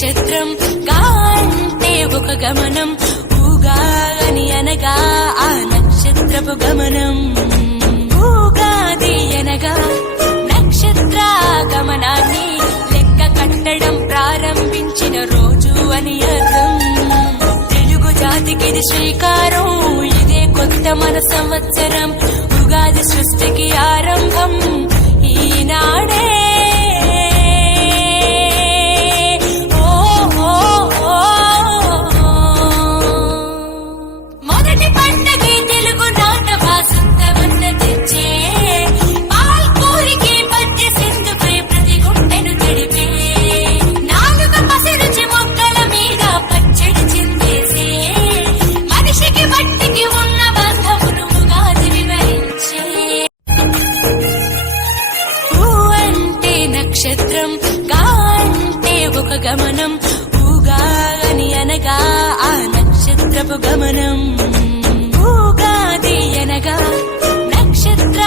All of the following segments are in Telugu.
నక్షత్రం గా అంటే ఒక గమనం, ఊగా అని అనగా ఆ నక్షత్రపు గమనం. ఊగాది అనగా నక్షత్ర గమనాన్ని లెక్క కట్టడం ప్రారంభించిన రోజు అని అర్థం. తెలుగు జాతికిది శ్రీకారం, ఇదే కొత్త మన సంవత్సరం. ఉగాది సృష్టికి ఆరంభం ఈనాడే. మొదటి పండగే తెలుగు నాట వాసంతవన్న తెచ్చే, పాల్పూరికి పద్య సింధుపై ప్రతి గుండెను తడిపే, నాలుక పసిరుచి మొక్కల మీద పచ్చడి చిందేసే, మనిషికి మట్టికి ఉన్న బంధమును ఉగాది వివరించే. ఊ అంటే నక్షత్రం, గా అంటే ఒక గమనం, ఊగా అని అనగా ఆ నక్షత్రపు గమనం. ఊగాది అనగా నక్షత్ర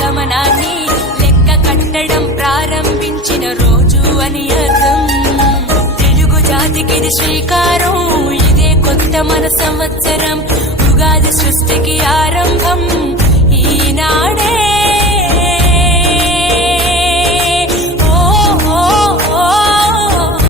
గమనాన్ని లెక్క కట్టడం ప్రారంభించిన రోజు అని అర్థం. తెలుగు జాతికిది శ్రీకారం, ఇదే కొత్త మన సంవత్సరం. ఉగాది సృష్టికి